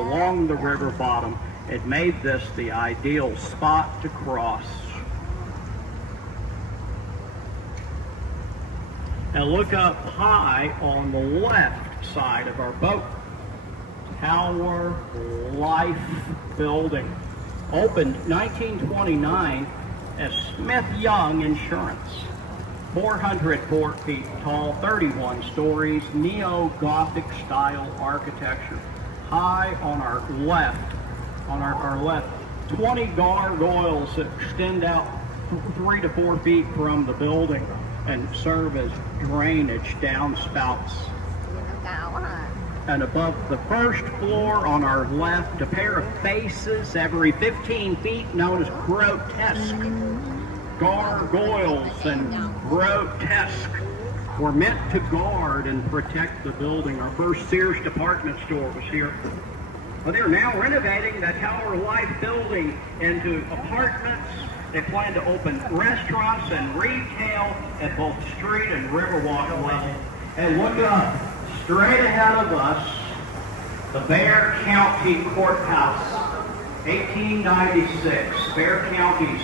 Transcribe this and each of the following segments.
along the river bottom. It made this the ideal spot to cross. And look up high on the left side of our boat. Tower Life Building. Opened 1929 as Smith Young Insurance. 404 feet tall, 31 stories, neo-Gothic style architecture. High on our left, 20 gargoyles that extend out 3 to 4 feet from the building and serve as drainage downspouts. And above the first floor on our left, a pair of faces every 15 feet known as grotesque. Gargoyles and grotesque were meant to guard and protect the building. Our first Sears department store was here. Well, they're now renovating the Tower Life building into apartments. They plan to open restaurants and retail at both street and Riverwalk level. And look up, straight ahead of us, the Bexar County Courthouse, 1896, Bexar County's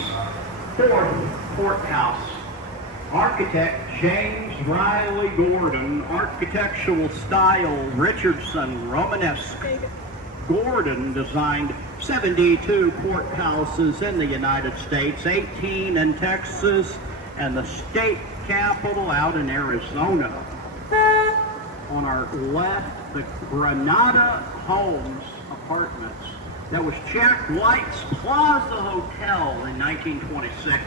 fourth courthouse. Architect James Riley Gordon, architectural style Richardson, Romanesque. Gordon designed 72 courthouses in the United States, 18 in Texas, and the state capitol out in Arizona. On our left, the Granada Homes Apartments. That was Jack White's Plaza Hotel in 1926.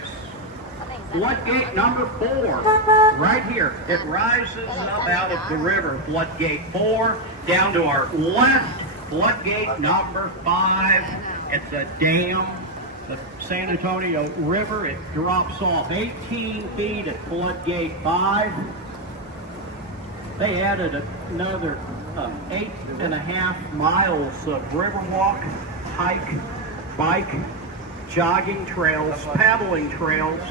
Floodgate number 4, right here. It rises up out of the river. Floodgate 4, down to our left. Floodgate number 5. It's a dam. The San Antonio River, it drops off 18 feet at Floodgate 5. They added another 8.5 miles of Riverwalk, hike, bike, jogging trails, paddling trails.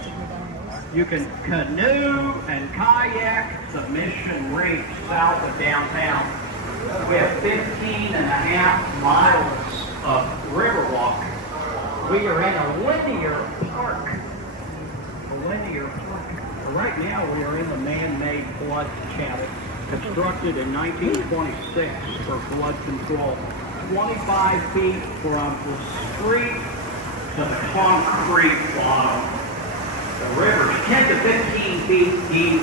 You can canoe and kayak the Mission Reach south of downtown. We have 15.5 miles of Riverwalk. We are in a linear park. Right now we are in the man-made flood channel, constructed in 1926 for flood control. 25 feet from the street to the concrete bottom. The river's 10 to 15 feet deep.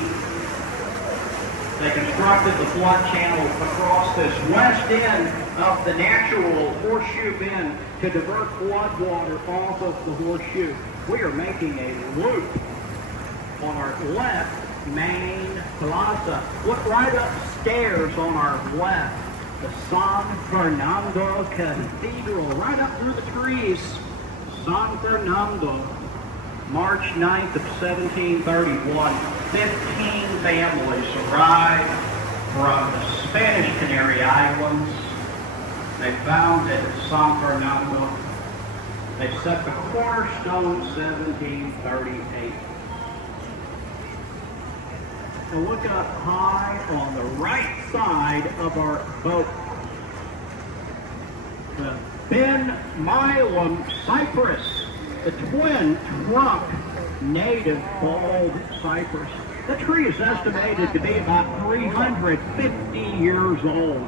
They constructed the flood channel across this west end of the natural Horseshoe Bend to divert flood water off of the Horseshoe. We are making a loop on our left main plaza. Look right upstairs on our left. The San Fernando Cathedral, right up through the trees. San Fernando, March 9th of 1731. 15 families arrived from the Spanish Canary Islands. They founded San Fernando. They set the cornerstone 1738. And look up high on the right side of our boat. The Ben Milam cypress, the twin trunk native bald cypress. The tree is estimated to be about 350 years old.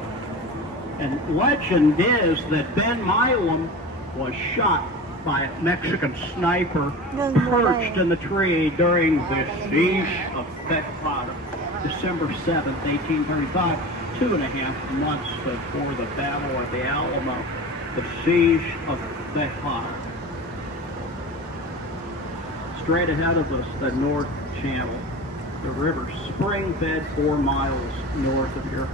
And legend is that Ben Milam was shot by a Mexican sniper perched in the tree during the siege of Tecumseh, December 7th, 1835, 2.5 months before the Battle of the Alamo, the siege of Tecumseh. Straight ahead of us, the North Channel, the river, spring-fed 4 miles north of here.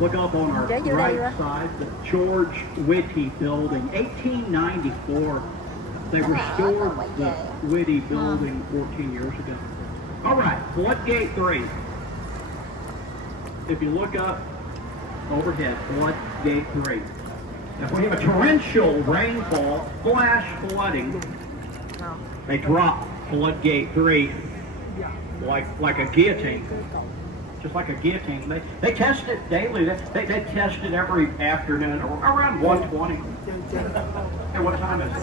Look up on our right side, the George Whitty Building, 1894. They restored the Whitty Building 14 years ago. All right, Floodgate 3. If you look up overhead, Floodgate 3. If we have a torrential rainfall, flash flooding, they drop Floodgate 3 like a guillotine. just like a guillotine. They test it daily. They test it every afternoon around 1:20. Hey, what time is it?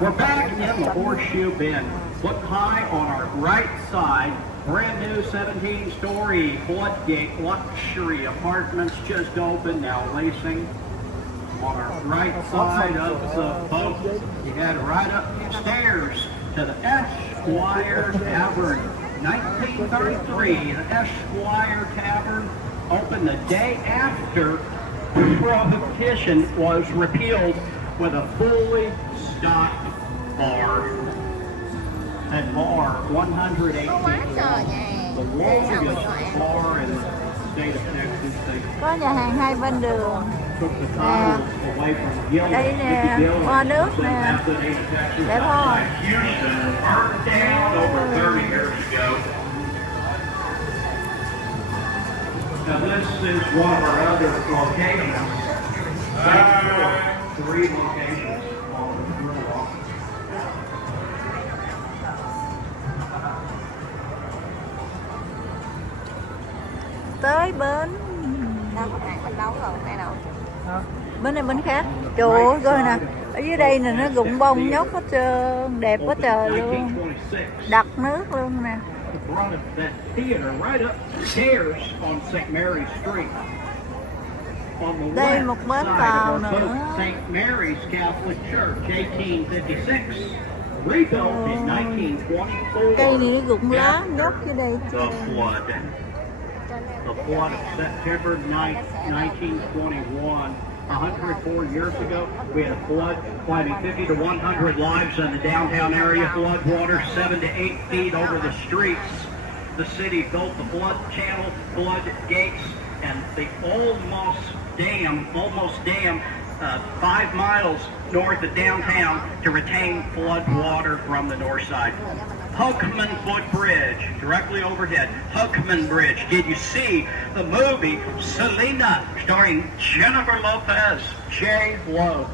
We're back in the Horseshoe Bend. Look high on our right side. Brand new 17-story floodgate luxury apartments just opened, now leasing. On our right side of the boat, you head right up the stairs to the Esquire Tavern. 1933, the Esquire Tavern opened the day after Prohibition was repealed with a fully stocked bar. At bar 118, the longest bar in the state of Texas. They Có nhà hàng hai bên đường. took the titles away from Gillis, Đây nè, Mickey Gillis, hoa nước and nè. Pasadena, Texas, Đẹp không? outside Houston, burned down over 30 years ago. Now this is one of our other locations. Three locations on the Grill Walk. Tới bến đâu có hàng bánh nấu rồi đây nào. Bên này bên khác. Trời ơi coi nè, ở dưới đây nè nó rụng bông nhóc hết trơn, đẹp quá trời luôn. Đặt nước luôn nè. Brought us that theater right upstairs on St. Mary's Street. On the Đây left một bến side tàu of our boat, nữa. St. Mary's Catholic Church, 1856, rebuilt in 1924. Cây này nó rụng lá nhóc dưới đây. The flood. The flood of September 9th, 1921. 104 years ago, we had a flood, claiming 50 to 100 lives in the downtown area. Flood water 7 to 8 feet over the streets. The city built the flood channel, flood gates, and the almost dam 5 miles north of downtown to retain flood water from the north side. Huckman Foot Bridge, directly overhead. Huckman Bridge. Did you see the movie Selena, starring Jennifer Lopez? J-Lo.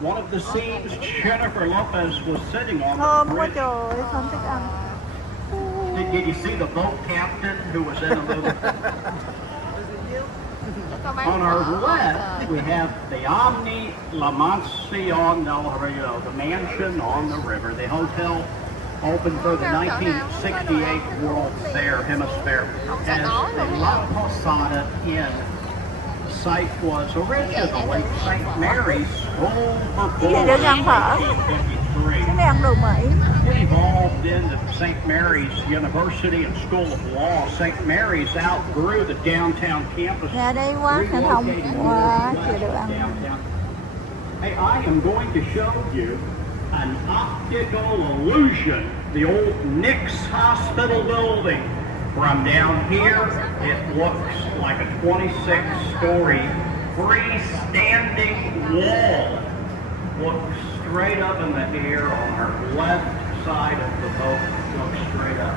One of the scenes, Jennifer Lopez was sitting on the Thơm quá bridge. trời, không thích ăn. Did you see the boat captain who was in the movie? On our left, we have the Omni La Mansion del Rio, the mansion on the river, the hotel opened for the 1968 World Fair Hemisphere as the La Posada Inn. The site was originally St. Mary's Cái gì để ăn phở? 1953. Cái này ăn đồ Mỹ. Evolved into St. Mary's University and School of Law. St. Mary's outgrew the downtown campus. Nhà đây quá, hệ thống quá, chưa được ăn. Hey, I am going to show you an optical illusion. The old Nix Hospital building. From down here, it looks like a 26-story freestanding wall. Look straight up in the air on our left side of the boat. Look straight up.